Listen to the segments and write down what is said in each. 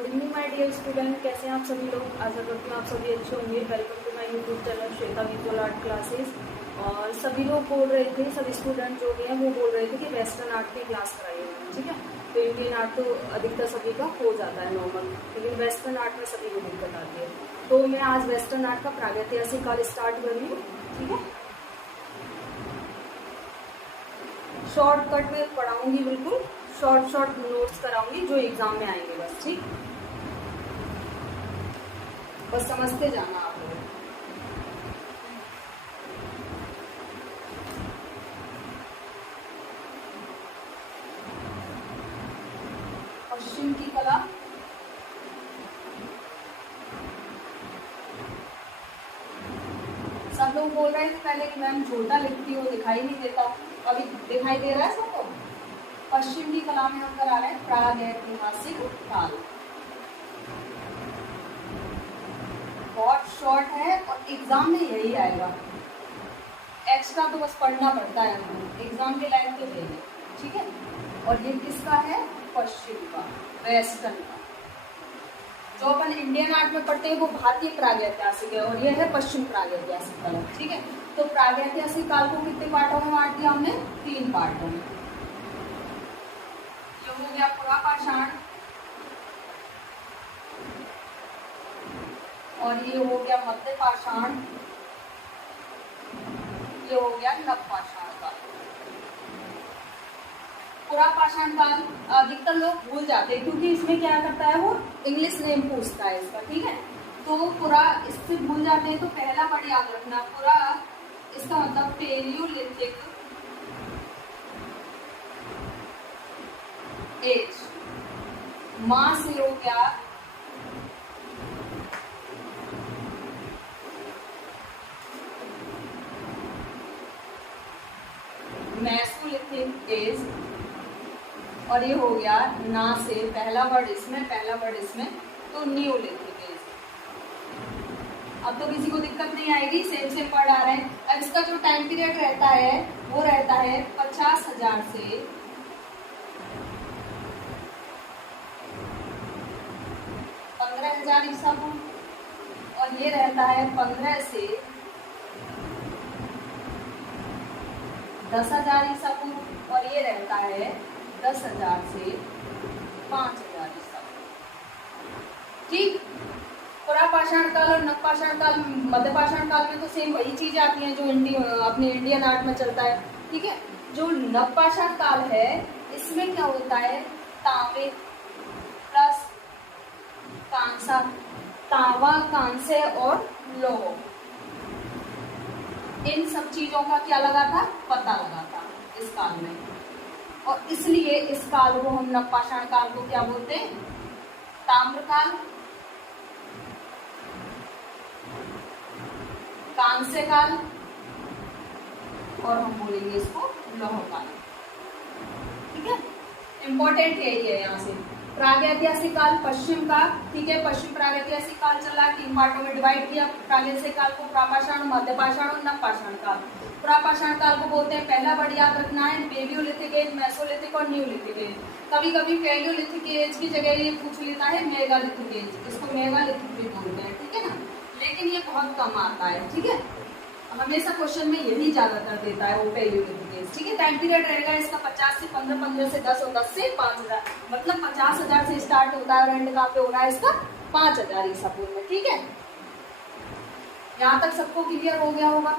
Good evening my dear student, कैसे हैं आप सभी लोग। आशा करती हूँ आप सभी अच्छे होंगे। Welcome to my YouTube channel Shweta visual art classes. और सभी लोग बोल रहे थे, सभी स्टूडेंट जो भी हैं वो बोल रहे थे कि वेस्टर्न आर्ट की क्लास कराइए, ठीक है। तो इंडियन आर्ट तो अधिकतर सभी का हो जाता है नॉर्मल, लेकिन वेस्टर्न आर्ट में सभी को दिक्कत आती है। तो मैं आज वेस्टर्न आर्ट का प्रागैतिहासिक काल स्टार्ट कर रही हूँ, ठीक है। शॉर्टकट में पढ़ाऊंगी, बिल्कुल शॉर्ट नोट्स कराऊंगी जो एग्जाम में आएंगे, बस ठीक। बस समझते जाना आप लोग। पश्चिम की कला, सब लोग बोल रहे थे पहले कि मैम छोटा लिखती हो, दिखाई नहीं देता। अभी दिखाई दे रहा है सबको। पश्चिम की कला में हम करा रहे हैं प्रागैतिहासिक काल। बहुत शॉर्ट है और एग्जाम में यही आएगा। एक्स्ट्रा तो बस पढ़ना पड़ता है, एग्जाम के लायक तो यही है, ठीक है। और ये किसका है? पश्चिम का, वेस्टर्न का। जो अपन इंडियन आर्ट में पढ़ते हैं वो भारतीय प्रागैतिहासिक है, और ये है पश्चिम प्रागैतिहासिक काल, ठीक है। तो प्रागैतिहासिक काल को कितने पार्टों में बांट दिया हमने? 3 पार्टों में। ये हो गया पुरापाषाण, और ये हो गया मध्यपाषाण, ये हो गया नवपाषाण काल। पुरापाषाण काल अधिकतर लोग भूल जाते हैं, क्योंकि इसमें क्या करता है, वो इंग्लिश नेम पूछता है इसका, ठीक है। तो पुरा इससे भूल जाते हैं, तो पहला वर्ड याद रखना। पुरा इसका मतलब पेलियोलिथिक एज। मां से हो गया मेसोलिथिक एज, और ये हो गया ना से पहला वर्ड इसमें, तो न्यूलिथिक एज। अब तो किसी को दिक्कत नहीं आएगी, सेम पढ़ आ रहे हैं। अब इसका जो टाइम पीरियड रहता है वो रहता है 50,000 से 15,000 ईसा पूर्व, और ये रहता है 15 से 10,000 ईसा पूर्व, और ये रहता है 10,000 से 5,000 ईसा पूर्व, ठीक। पुरापाषाण काल और नवपाषाण काल, मध्यपाषाण काल में तो सेम वही चीज आती हैं जो अपने इंडियन आर्ट में चलता है, ठीक है। जो नवपाषाण काल है इसमें क्या होता है, तांबे प्लस कांसा, तांबा, कांसे और लोह, इन सब चीजों का क्या लगा था, पता लगा था इस काल में। और इसलिए इस काल को हम नवपाषाण काल को क्या बोलते हैं? ताम्रकाल, कांस्य काल, और हम बोलेंगे इसको लौह काल, ठीक है। इंपॉर्टेंट यही है यहाँ से। प्रागैतिहासिक काल पश्चिम का, ठीक है। पश्चिम प्रागैतिहासिक काल चला, 3 पार्टों में डिवाइड किया प्रागैतिहासिक काल को। प्रापाषाण, मध्यपाषाण और नवपाषाण काल। प्रापाषाण काल को बोलते हैं, पहला वर्ड याद रखना है, पेलियोलिथिक एज, मेसोलिथिक और न्यूलिथिक एज। कभी कभी पेलियोलिथिक एज की जगह ये पूछ लेता है मेगालिथिक एज, इसको मेगालिथिक भी बोलते हैं, ठीक है ना। लेकिन ये बहुत कम आता है, ठीक है। हमेशा क्वेश्चन में यही ज्यादातर देता है, वो पेलियोलिथिक एज, ठीक है। टाइम पीरियड रहेगा इसका 50 से 15, 15 से 10 और 10 से 5,000, मतलब 50,000 से स्टार्ट होता है और एंड कहाँ पे हो रहा है इसका? 5,000 ईसा पूर्व में, ठीक है। यहाँ तक सबको क्लियर हो गया होगा।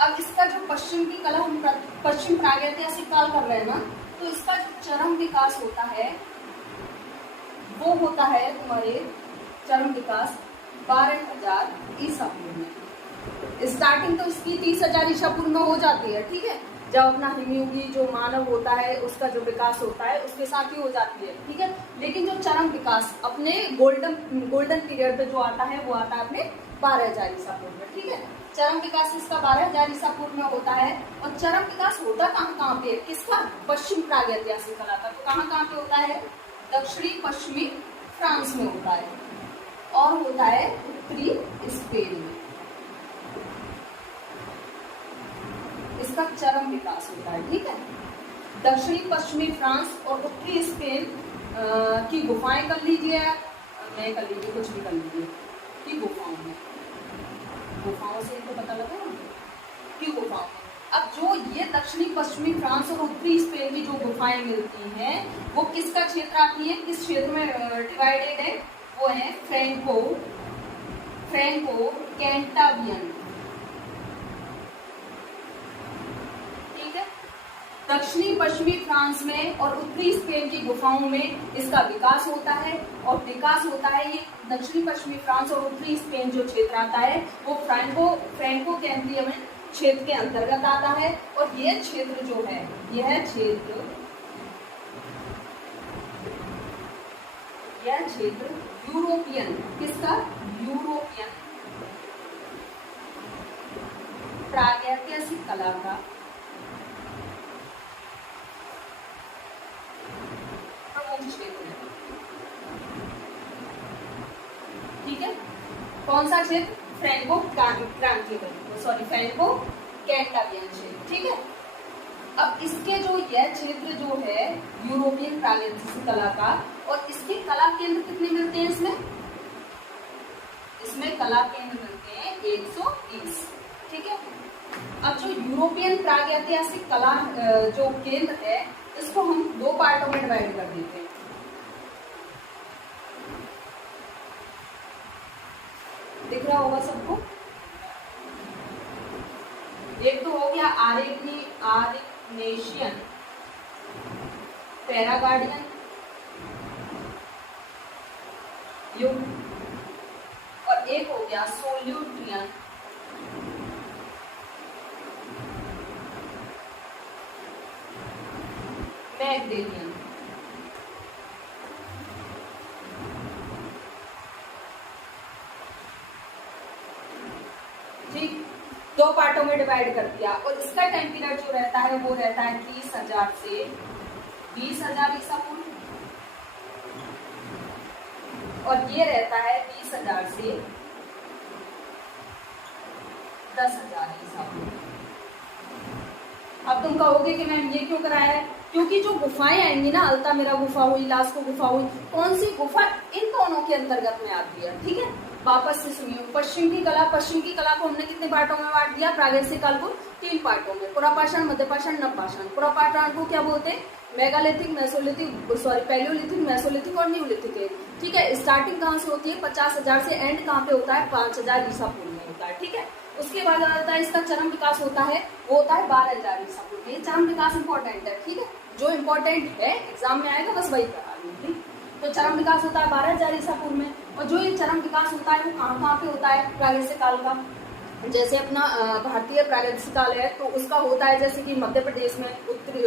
अब इसका जो पश्चिम की कला, हम पश्चिम प्रागैतिहासिक काल कर रहे हैं ना, तो इसका जो चरम विकास होता है वो होता है तुम्हारे चरम विकास 12,000 ईसा पूर्व में। स्टार्टिंग तो इसकी 30,000 ईसा पूर्व में हो जाती है, ठीक है। जब अपना हिमयुगी जो मानव होता है उसका जो विकास होता है उसके साथ ही हो जाती है, ठीक है। लेकिन जो चरम विकास अपने गोल्डन पीरियड पे जो आता है वो आता है अपने 12,000 ईसा पूर्व में, ठीक है। चरम विकास इसका 12,000 ईसा पूर्व में होता है। और चरम विकास होता कहाँ पे? किसका? पश्चिम प्रागैतिहासिक काल का। तो कहाँ पे होता है? दक्षिणी पश्चिमी फ्रांस में होता है, और होता है उत्तरी स्पेन में। इसका चरम विकास होता है, ठीक है। दक्षिणी पश्चिमी फ्रांस और उत्तरी स्पेन की गुफाएं कर लीजिए, मैं कर लीजिए, कुछ भी कर लीजिए, की गुफाओं में, गुफाओं से इनको पता लगा की गुफाओं में। अब जो ये दक्षिणी पश्चिमी फ्रांस और उत्तरी स्पेन की जो गुफाएं मिलती हैं वो किसका क्षेत्र आती है, किस क्षेत्र में डिवाइडेड है, वो है फ्रैंको कैंटाबियन। ठीक है, दक्षिणी पश्चिमी फ्रांस में और उत्तरी स्पेन की गुफाओं में इसका विकास होता है, और विकास होता है ये दक्षिणी पश्चिमी फ्रांस और उत्तरी स्पेन जो क्षेत्र आता है वो फ्रैंको कैंटाबियन क्षेत्र के अंतर्गत आता है। और यह क्षेत्र जो है, यह क्षेत्र यूरोपियन, किसका, यूरोपियन प्रागैतिहासिक कला का प्रमुख क्षेत्र है। ठीक है, कौन सा क्षेत्र, फ्रैंको कैंटाबियन क्षेत्र। ठीक है, अब इसके जो यह क्षेत्र जो है यूरोपियन प्रागैतिहासिक कला का, और इसके कला केंद्र कितने मिलते हैं इसमें कला केंद्र मिलते हैं 120। ठीक है, अब जो यूरोपियन प्रागैतिहासिक कला जो केंद्र है इसको हम दो पार्टों में डिवाइड कर देते हैं। दिख रहा होगा सबको, एक तो हो गया आर्गनेशियन पैरागार्डियन युग, और एक हो गया सोल्यूट्रियन मैगडेलियन। ठीक, दो पार्टों में डिवाइड कर दिया, और इसका टाइम पीरियड जो रहता है वो रहता है 30,000 से 20,000 ईसा पूर्व, और ये रहता है 20,000 से 10,000 ईसा पूर्व। अब तुम कहोगे कि मैम ये क्यों कराया है, क्योंकि जो गुफाएं आएंगी ना, अल्तामिरा गुफा हुई, लास्को गुफा हुई, कौन सी गुफा इन दोनों के अंतर्गत में आती है। ठीक है, वापस से सुनिए, पश्चिम की कला को हमने कितने पार्टों में बांट दिया, प्रागैतिहासिक काल को 3 पार्टों में, पुरापाषाण, मध्यपाषाण, नवपाषाण। पुरापाषाण को क्या बोलते हैं, मेगालिथिक, पैलियोलिथिक, मेसोलिथिक और न्यूलिथिक है। ठीक है, स्टार्टिंग कहाँ से होती है, 50,000 से, एंड कहाँ पे होता है, 5,000 ईसा पूर्व में होता है। ठीक है, उसके बाद आता है इसका चरम विकास होता है, वो होता है 12,000 ईसा पूर्व में। चरम विकास इंपॉर्टेंट है। ठीक है, जो इंपॉर्टेंट है एग्जाम में आएगा बस वही करा लीजिए। तो चरम विकास होता है 12,000 ईसा पूर्व में, और जो ये चरम विकास होता है वो कहाँ पे होता है, प्रागैतिहासिक काल का। जैसे अपना भारतीय प्रागैतिहासिक काल है तो उसका होता है जैसे कि मध्य प्रदेश में, उत्तरी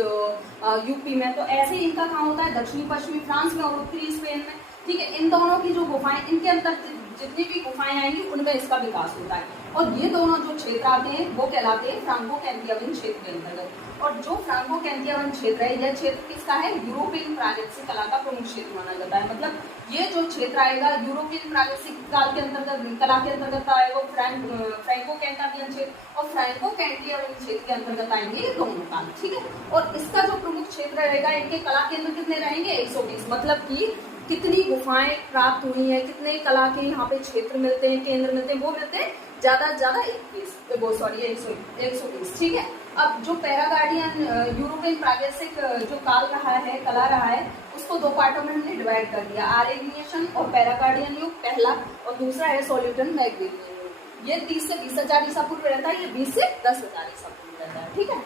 यूपी में, तो ऐसे ही इनका कहाँ होता है, दक्षिणी पश्चिमी फ्रांस में और उत्तरी स्पेन में। ठीक है, इन दोनों की जो गुफाएं, इनके अंदर जितनी भी गुफाएं आएंगी उनमें इसका विकास होता है, और ये दोनों जो क्षेत्र आते हैं वो कहलाते हैं फ्रांको कैंटियाबियन क्षेत्र के अंतर्गत। और जो फ्रांको कैंटियाबियन क्षेत्र है, यह क्षेत्र किसका है, यूरोपियन प्रागैतिहासिक कला का प्रमुख क्षेत्र माना जाता है। मतलब ये जो क्षेत्र आएगा यूरोपियन प्रागैतिहासिक काल के अंतर्गत, कला के अंतर्गत आएगा फ्रैंको कैंटियाबियन क्षेत्र, और फ्रैंको कैंटियाबियन क्षेत्र के अंतर्गत आएंगे ये दोनों काल। ठीक है, और इसका जो प्रमुख क्षेत्र रहेगा, इनके कला केंद्र कितने रहेंगे, 120। मतलब कि कितनी गुफाएं प्राप्त हुई हैं, कितने कला के यहाँ पे क्षेत्र मिलते हैं, केंद्र मिलते हैं, वो मिलते हैं ज्यादा से ज्यादा 120। ठीक है, अब जो पैरागार्डियन यूरोपियन प्रागैतिहासिक जो काल रहा है, कला रहा है, उसको दो पार्टों में हमने डिवाइड कर दिया, आर्गनेशियन और पैरागार्डियन युग पहला, और दूसरा है सोल्यूट्रियन मैगडेलियन युग। ये 30 से 20,000 ईसा पूर्व रहता है, ये 20 से 10,000 ईसा पूर्व रहता है। ठीक है,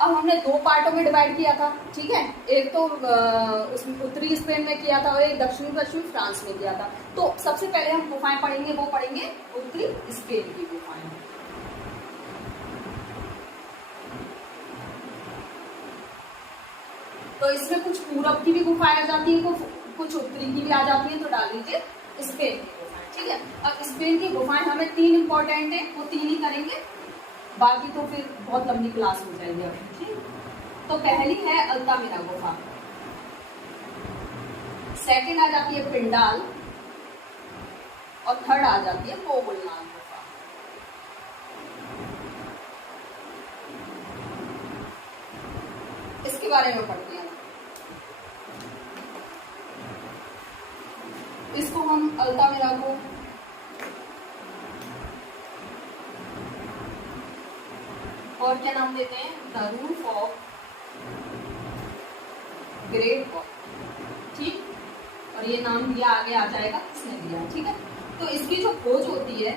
अब हमने दो पार्टों में डिवाइड किया था। ठीक है, एक तो उसमें उत्तरी स्पेन में किया था और एक दक्षिणी पश्चिमी फ्रांस में किया था। तो सबसे पहले हम गुफाएं पढ़ेंगे, वो पढ़ेंगे उत्तरी स्पेन की गुफाएं। तो इसमें कुछ पूरब की भी गुफाएं आ जाती है, कुछ उत्तरी की भी आ जाती है, तो डाल लीजिए स्पेन की गुफाएं। ठीक है, अब स्पेन की गुफाएं हमें 3 इंपॉर्टेंट है, वो 3 ही करेंगे, बाकी तो फिर बहुत लंबी क्लास हो जाएगी अभी। ठीक, तो पहली है अल्तामिरा गुफा, सेकंड आ जाती है पिंडाल, और थर्ड आ जाती है मोगुलनाग गुफा। इसके बारे में पढ़ते हैं। इसको हम अल्तामिरा को और क्या नाम देते हैं, the roof of great wall, ठीक। और ये नाम दिया आगे आ जाएगा किसने दिया, ठीक है। तो इसकी जो खोज होती है,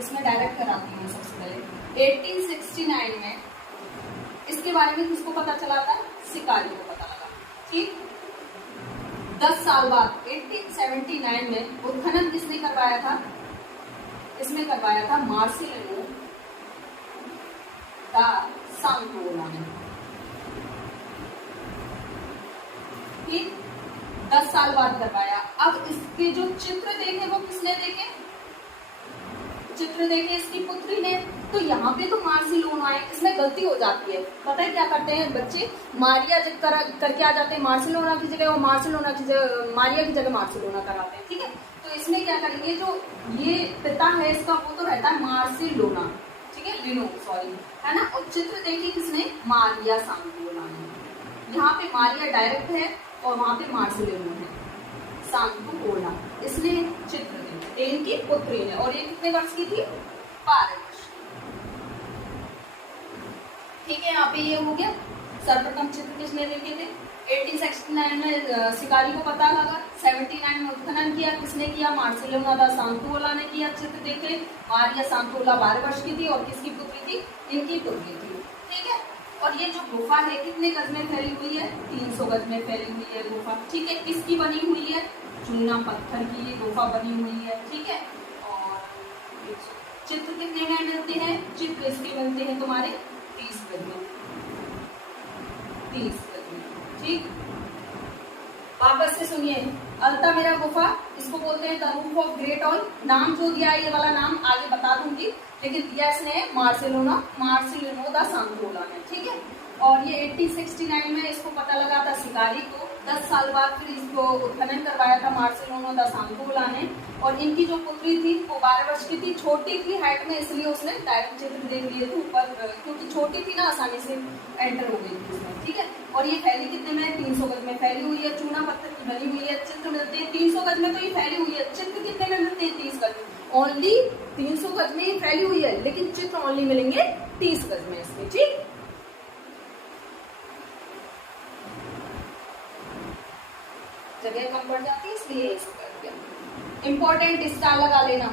इसमें डायरेक्ट कराती हूँ सबसे पहले। 1869 में इसके बारे में किसको पता चला था, शिकारी को पता लगा, ठीक। 10 साल बाद 1879 में उत्खनन किसने करवाया था, इसमें करवाया था मार्सिलिनो दा सांतोला ने, ठीक। 10 साल बाद करवाया। अब इसके जो चित्र देखे वो किसने देखे, चित्र देखे इसकी पुत्री ने। तो यहाँ पे तो मार्सिलोना है, इसमें गलती हो जाती है। पता है क्या करते हैं बच्चे, मारिया करके आ जाते हैं मार्सिलोना की जगह, और मार्सिलोना की जगह मारिया की जगह मार्सिलोना कराते हैं, ठीक है। तो इसमें क्या करेंगे, जो ये पिता है इसका वो तो रहता है मार्सिलोना, ठीक है, लिनो सॉरी, है ना। और चित्र देखिए किसने, मारिया सांतोला ने। यहाँ पे मारिया डायरेक्ट है और वहां पे मार्सिलिनो है, सांतोला, इसने चित्र देखे इनकी पुत्री ने। और ये कितने वर्ष की थी, 12 वर्ष, ठीक है। यहाँ पे ये हो गया। सर्वप्रथम चित्र किसने देखे थे, 1869 में शिकारी को पता लगा, 79 में उत्खनन किया, किसने किया, मार्सिलोना दा सांतोला ने किया, चित्र देखे। मारिया सांतोला 12 वर्ष की थी और किसकी पुत्री थी, इनकी पुत्री थी, ठीक है। और ये जो गुफा है कितने गज में फैली हुई है, 300 गज में फैली हुई है गुफा, ठीक है। किसकी बनी हुई है, चूना पत्थर की ये गुफा बनी हुई है, ठीक है। और चित्र कितने में मिलते हैं, चित्र इसके मिलते हैं तुम्हारे 30 गज में, 30 गज में, ठीक। वापस से सुनिए, अल्तामिरा गुफा इसको बोलते हैं the roof of great wall. नाम जो दिया है ये वाला नाम आगे बता दूंगी, लेकिन दिया इसने मार्सिलिनो दा सांतोला ने, ठीक है। और ये 1869 में इसको पता लगा था शिकारी को। 10 साल बाद फिर इसको उत्खनन करवाया था मार्सिलिनो दा सांतोला ने। और इनकी जो पुत्री थी वो 12 वर्ष की थी, छोटी थी हाइट में, इसलिए उसने डायरेक्ट चित्र देख लिए थे ऊपर, क्योंकि छोटी थी ना, आसानी से एंटर हो गई थी इसमें, ठीक है। और ये फैली कितने में, 300 गज में फैली हुई है, चूना पत्थर की बनी हुई है, चित्र मिलते हैं 300 गज में, तो ये फैली हुई है। चित्र कितने में मिलते हैं, 30 गज में, ओनली 300 गज में ही फैली हुई है, लेकिन चित्र ओनली मिलेंगे 30 गज में इसके, ठीक। जगह कम पड़ जाती है इसलिए इसको कर दिया। इंपॉर्टेंट स्टार लगा लेना।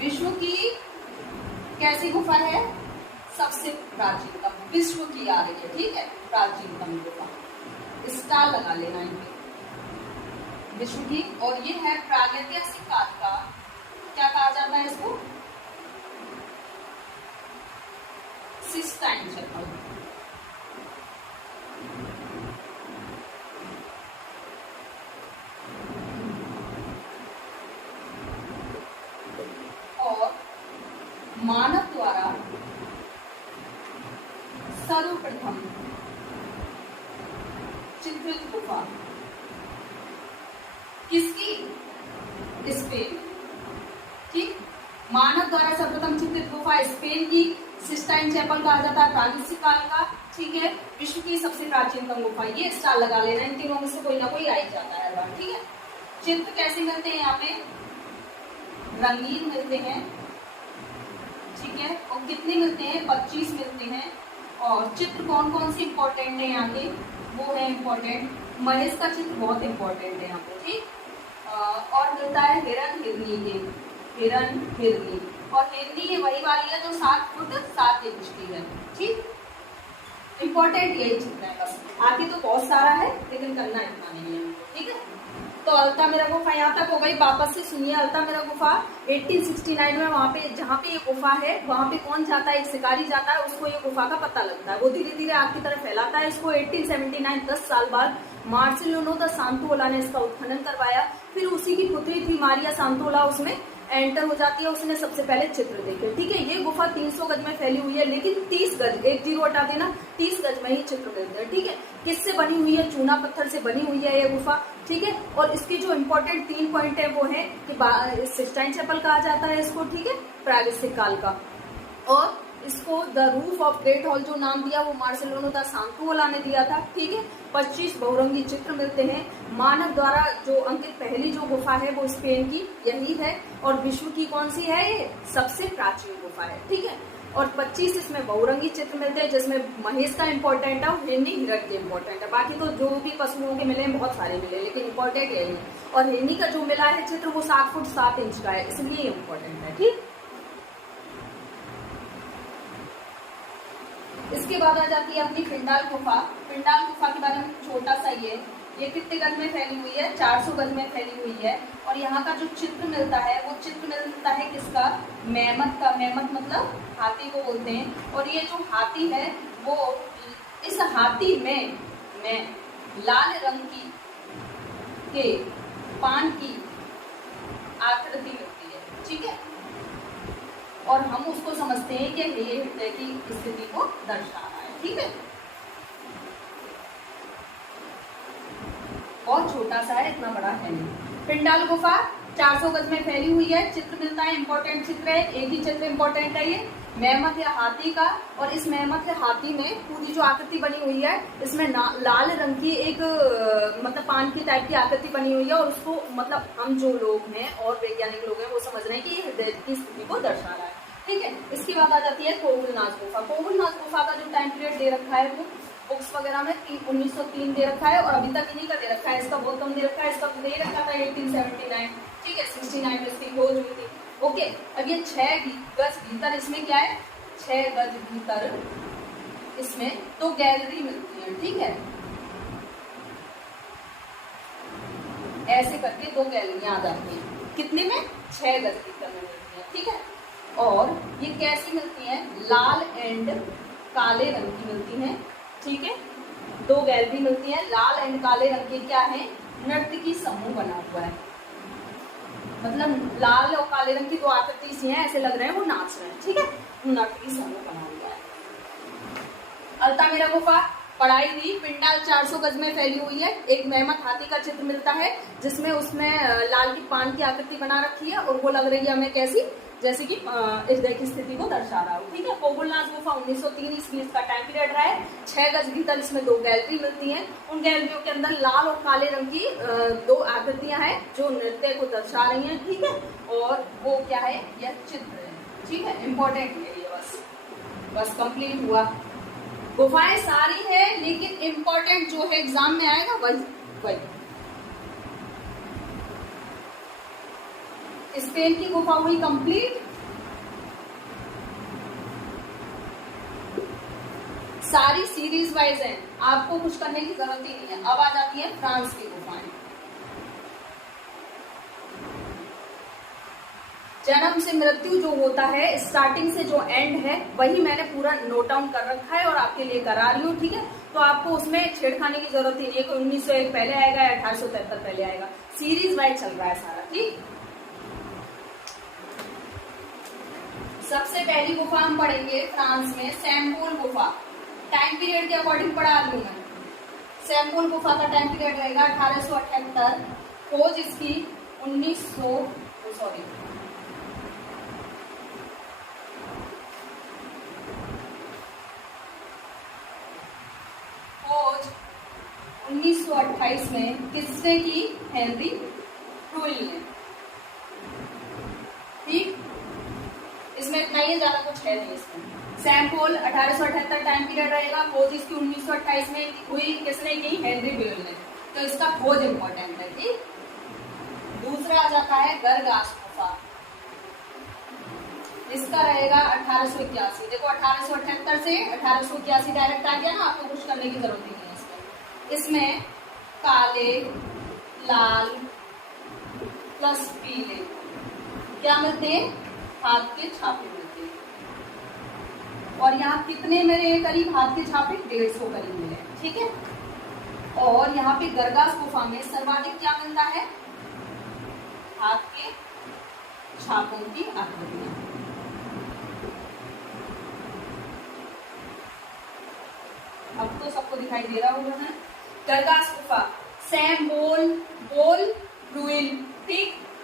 विश्व की कैसी गुफा है, सबसे प्राचीनतम, विश्व की आ रही है, ठीक है, प्राचीनतम गुफा, स्टार लगा लेना इनके, विश्व की। और ये है प्रागैतिहासिक काल का, क्या कहा जाता है इसको, सिस्टाइन चैपल। मानव द्वारा सर्वप्रथम चित्रित गुफा किसकी, स्पेन, ठीक। मानव द्वारा सर्वप्रथम चित्रित गुफा स्पेन की, सिस्टाइन चैपल कहा जाता है प्रागैतिहासिक काल का, ठीक है। विश्व की सबसे प्राचीनतम गुफा, ये स्टार लगा लेना, इन तीनों में से कोई ना कोई आ ही जाता है, ठीक है। चित्र कैसे मिलते हैं, यहाँ पे रंगीन मिलते हैं, ठीक है। और कितने मिलते हैं, 25 मिलते हैं। और चित्र कौन कौन से इंपॉर्टेंट है यहाँ के, वो है इंपॉर्टेंट, महेश का चित्र बहुत इंपॉर्टेंट है यहाँ पे, ठीक। और मिलता है हिरन हिरनी के, हिरन हिरनी, और हिरनी ये वही वाली है जो 7 फुट 7 इंच की है, ठीक। इंपॉर्टेंट यही चित्र है बस, आगे तो बहुत सारा है लेकिन करना इतना नहीं है, ठीक है। तो अल्तामिरा गुफा यहाँ तक हो गई। वापस से सुनिए, अल्तामिरा गुफा 1869 में वहां पे, जहाँ पे ये गुफा है वहां पे कौन जाता है, एक शिकारी जाता है, उसको ये गुफा का पता लगता है, वो धीरे धीरे आग की तरफ फैलाता है इसको। 1879 10 साल बाद मार्सिलिनो दा सांतोला ने इसका उत्खनन करवाया। फिर उसी की पुत्री थी मारिया सांतोला उसमें एंटर हो जाती है उसने सबसे पहले चित्र देखे। ठीक है, ये गुफा 300 गज में फैली हुई है, लेकिन 30 गज, एक जीरो हटा देना, 30 गज में ही चित्र मिलते हैं। ठीक है, किससे बनी हुई है? चूना पत्थर से बनी हुई है ये गुफा। ठीक है, और इसकी जो इम्पोर्टेंट 3 पॉइंट है वो है कि सिस्टाइन चैपल कहा जाता है इसको। ठीक है, प्रागैतिहासिक काल का। और इसको the roof of great hall जो नाम दिया वो मार्सेलोनो दा सांतुओला ने दिया था। ठीक है, 25 बहुरंगी चित्र मिलते हैं। मानव द्वारा जो अंकित पहली जो गुफा है वो स्पेन की यही है, और विश्व की कौन सी है? ये सबसे प्राचीन गुफा है। ठीक है, और 25 इसमें बहुरंगी चित्र मिलते हैं, जिसमें महेश का इम्पोर्टेंट है और हिरनी हिरण के इम्पोर्टेंट है। बाकी तो जो भी पशुओं के मिले हैं बहुत सारे मिले, लेकिन इम्पोर्टेंट यही है। और हिरनी का जो मिला है चित्र वो 7 फुट 7 इंच का है, इसलिए इम्पोर्टेंट है। ठीक, इसके बाद आ जाती है अपनी पिंडाल गुफा। पिंडाल गुफा के बारे में छोटा सा ये कितने गज में फैली हुई है? 400 गज में फैली हुई है। और यहाँ का जो चित्र मिलता है वो चित्र मिलता है किसका? मेमत का। मेमत मतलब हाथी को बोलते हैं। और ये जो हाथी है वो, इस हाथी में लाल रंग की के पान की आकृति मिलती है। ठीक है, और हम उसको समझते हैं कि ये हृदय की स्थिति को दर्शा रहा है। ठीक है, बहुत छोटा सा है, इतना बड़ा है नहीं। पिंडाल गुफा 400 गज में फैली हुई है। चित्र मिलता है, इंपॉर्टेंट चित्र है, एक ही चित्र इंपॉर्टेंट है। ये मेहमत है हाथी का, और इस मेहमत है हाथी में पूरी जो आकृति बनी हुई है इसमें लाल रंग की एक मतलब पान की टाइप की आकृति बनी हुई है। और उसको मतलब हम जो लोग हैं और वैज्ञानिक लोग हैं वो समझ रहे हैं कि ये हृदय की स्थिति को दर्शा रहा है। ठीक है, इसके बाद आ जाती है कोवुलनाथ गुफा। कोवुलनाथ गुफा का जो टाइम पीरियड दे रखा है वो बुक्स वगैरह में 1903 दे रखा है, और अभी तक इन्हीं का दे रखा है। इसका बहुत कम दे रखा है, इसका दे रखा था 1879। ठीक है, 69 में इसकी खोज हुई थी। ओके, अब ये 6 गज भीतर इसमें क्या है? 6 गज भीतर इसमें 2 गैलरी मिलती है। ठीक है, ऐसे करके 2 गैलरियां आ जाती हैं। कितने में? 6 गज भीतर में मिलती है। ठीक है, और ये कैसी मिलती हैं? लाल एंड काले रंग की मिलती हैं। ठीक है, 2 गैलरी मिलती हैं, लाल एंड काले रंग के क्या है? नर्तकी समूह बना हुआ है। मतलब लाल और काले रंग की 2 आकृति सी हैं, ऐसे लग रहे हैं वो नाच रहे हैं। ठीक है, नर्तकी समूह बना हुआ है। अल्तामिरा गुफा पढ़ाई हुई। पिंडाल 400 गज में फैली हुई है। एक मेहमत हाथी का चित्र मिलता है जिसमें उसमें लाल की पान की आकृति बना रखी है, और वो लग रही है हमें कैसी? जैसे कि हृदय की स्थिति को दर्शा रहा हो। ठीक है, कोवुलनाथ गुफा 1903 ईस्वी इसका टाइम पीरियड रहा है। 6 गज भीतर इसमें 2 गैलरी मिलती हैं। उन गैलरियों के अंदर लाल और काले रंग की 2 आकृतियां हैं जो नृत्य को दर्शा रही हैं। ठीक है, और वो क्या है? यह चित्र है। ठीक है, इंपॉर्टेंट है ये। बस कंप्लीट हुआ। गुफाएं सारी है, लेकिन इंपॉर्टेंट जो है एग्जाम में आएगा वही। स्पेन की गुफा हुई कंप्लीट। सारी सीरीज वाइज है, आपको कुछ करने की जरूरत ही नहीं है। अब आ जाती है फ्रांस की गुफाएं। जन्म से मृत्यु जो होता है, स्टार्टिंग से जो एंड है, वही मैंने पूरा नोट डाउन कर रखा है और आपके लिए करा रही हूँ। ठीक है, तो आपको उसमें छेड़खाने की जरूरत ही नहीं है कि 1901 पहले आएगा या 1873 पहले आएगा। सीरीज वाइज चल रहा है सारा। ठीक, सबसे पहली गुफा हम पढ़ेंगे फ्रांस में सैम्पोल गुफा। टाइम पीरियड के अकॉर्डिंग पढ़ा रही हूँ मैं। सैम्पोल गुफा का टाइम पीरियड रहेगा 1878। खोज इसकी 1900 खोज 1928 में किसने की? हेनरी ट्रूइल ने। ठीक, इसमें इतना ही, ज्यादा कुछ है नहीं इसमें। सैम्पोल 1878 टाइम पीरियड रहेगा। खोज इसकी 1928 में हुई, किसने की? हेनरी ट्रूइल ने। तो इसका खोज इंपॉर्टेंट है। ठीक, दूसरा आ जाता है गरगास गुफा। इसका रहेगा 1881। देखो 1878 से 1881 डायरेक्ट आ गया ना, आपको कुछ करने की जरूरत ही नहीं है। इसमें काले, लाल प्लस पीले क्या मिलते हैं? हाथ के छापे मिलते हैं। और यहाँ कितने मेरे करीब हाथ के छापे? 150 करीब मिले। ठीक है, और यहाँ पे गरगास गुफा में सर्वाधिक क्या मिलता है? हाथ के छापों की आकृतियां। अब तो सबको दिखाई दे रहा होगा ना। गर्गास गुफा, सैम बोल